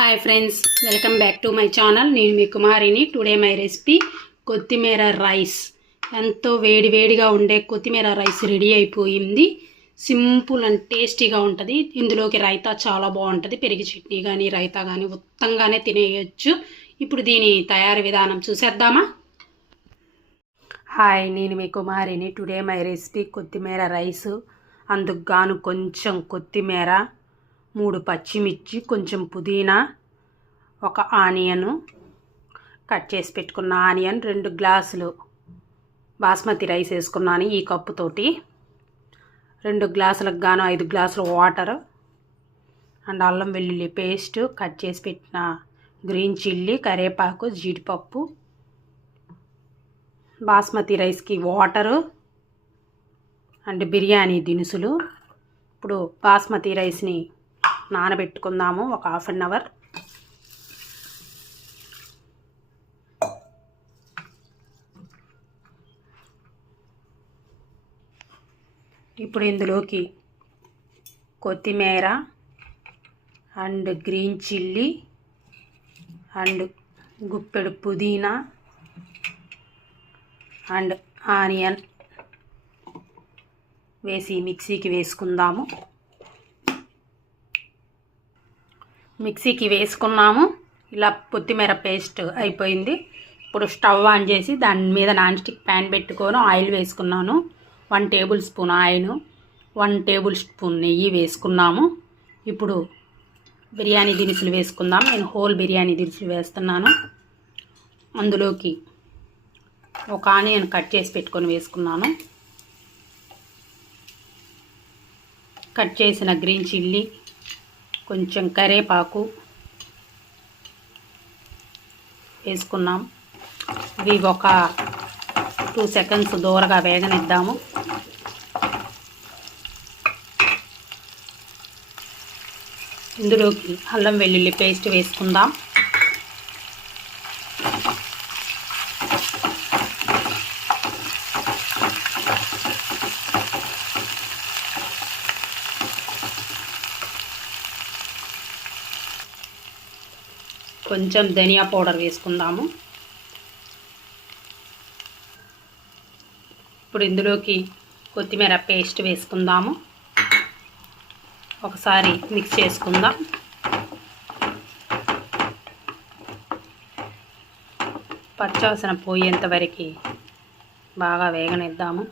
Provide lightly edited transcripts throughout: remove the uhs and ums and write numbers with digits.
Hi friends, welcome back to my channel. నేను మీ కుమారిని. Today my recipe కొత్తిమీర rice. ఎంతో వేడివేడిగా ఉండే కొత్తిమీర రైస్ రెడీ అయిపోయింది. సింపుల్ అండ్ టేస్టీగా ఉంటుంది. ఇందులోకి రైతా చాలా బాగుంటుంది. పెరుగు చట్నీ కానీ రైతా కానీ ఉత్తంగానే తినేయచ్చు. ఇప్పుడు దీని తయారీ విధానం చూసేద్దామా? హాయ్, నేను మీ కుమారిని. టుడే మై రెసిపీ కొత్తిమీర రైస్. అందుకు గాను కొంచెం కొత్తిమీర, 3 పచ్చిమిర్చి, కొంచెం పుదీనా, ఒక ఆనియను, కట్ చేసి పెట్టుకున్న ఆనియన్, 2 గ్లాసులు బాస్మతి రైస్ వేసుకున్నాను ఈ కప్పుతోటి. 2 గ్లాసులకు గాను 5 గ్లాసులు వాటర్ అండ్ అల్లం వెల్లుల్లి పేస్ట్, కట్ చేసి పెట్టిన గ్రీన్ చిల్లీ, కరివేపాకు, జీడిపప్పు, బాస్మతి రైస్కి వాటరు అండ్ బిర్యానీ దినుసులు. ఇప్పుడు బాస్మతి రైస్ని నానబెట్టుకుందాము ఒక 1/2 అవర్. ఇప్పుడు ఇందులోకి కొత్తిమీర అండ్ గ్రీన్ చిల్లీ అండ్ గుప్పెడు పుదీనా అండ్ ఆనియన్ వేసి మిక్సీకి వేసుకుందాము. మిక్సీకి వేసుకున్నాము. ఇలా కొత్తిమీర పేస్ట్ అయిపోయింది. ఇప్పుడు స్టవ్ ఆన్ చేసి దాని మీద నాన్ స్టిక్ ప్యాన్ పెట్టుకొని ఆయిల్ వేసుకున్నాను. 1 table spoon oil, 1 table spoon నెయ్యి వేసుకున్నాము. ఇప్పుడు బిర్యానీ దినుసులు వేసుకుందాం. నేను హోల్ బిర్యానీ దినుసులు వేస్తున్నాను. అందులోకి ఒక ఆనియన్ కట్ చేసి పెట్టుకొని వేసుకున్నాను. కట్ చేసిన గ్రీన్ చిల్లీ, కొంచెం కరివేపాకు వేసుకున్నాం. ఇవి ఒక 2 సెకండ్స్ దూరగా వేగనిద్దాము. ఇందులోకి అల్లం వెల్లుల్లి పేస్ట్ వేసుకుందాం. కొంచెం ధనియా పౌడర్ వేసుకుందాము. ఇప్పుడు ఇందులోకి కొత్తిమీర పేస్ట్ వేసుకుందాము. ఒకసారి మిక్స్ చేసుకుందాం. పచ్చివాసన పోయేంత వరకు బాగా వేగనిద్దాము.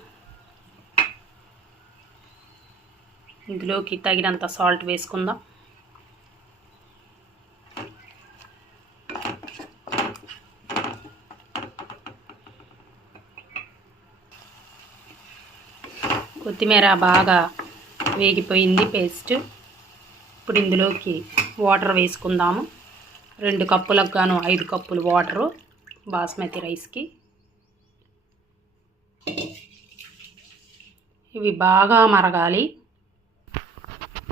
ఇందులోకి తగినంత సాల్ట్ వేసుకుందాం. కొత్తిమీర బాగా వేగిపోయింది పేస్ట్. ఇప్పుడు ఇందులోకి వాటర్ వేసుకుందాము. 2 కప్పులకు గాను 5 కప్పులు వాటరు బాస్మతి రైస్కి. ఇవి బాగా మరగాలి.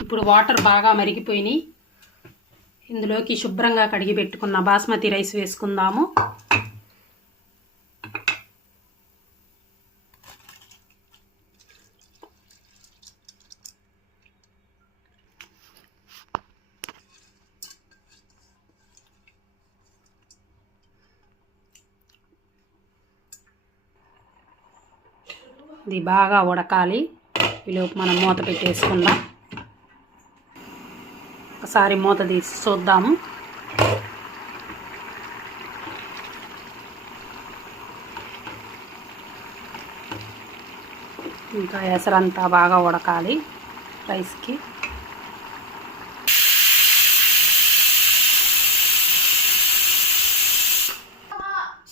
ఇప్పుడు వాటర్ బాగా మరిగిపోయినాయి. ఇందులోకి శుభ్రంగా కడిగి పెట్టుకున్న బాస్మతి రైస్ వేసుకుందాము. ఇది బాగా ఉడకాలి. ఈలోపు మనం మూత పెట్టేసుకుందాం. ఒకసారి మూత తీసి చూద్దాము. ఇంకా ఎసరంతా బాగా ఉడకాలి రైస్కి.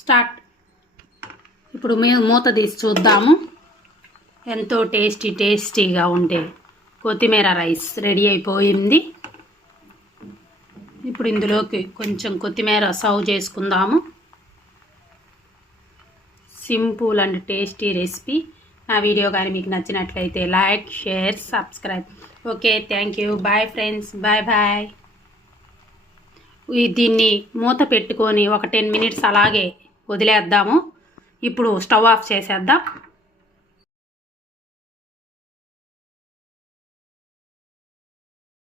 స్టార్ట్. ఇప్పుడు మేము మూత తీసి చూద్దాము. ఎంతో టేస్టీగా ఉండే కొత్తిమీర రైస్ రెడీ అయిపోయింది. ఇప్పుడు ఇందులోకి కొంచెం కొత్తిమీర సర్వ్ చేసుకుందాము. Simple and tasty recipe. నా వీడియో కానీ మీకు నచ్చినట్లయితే like, share, subscribe. Okay, thank you. Bye friends, bye bye. దీన్ని మూత పెట్టుకొని ఒక 10 మినిట్స్ అలాగే వదిలేద్దాము. ఇప్పుడు స్టవ్ ఆఫ్ చేసేద్దాం.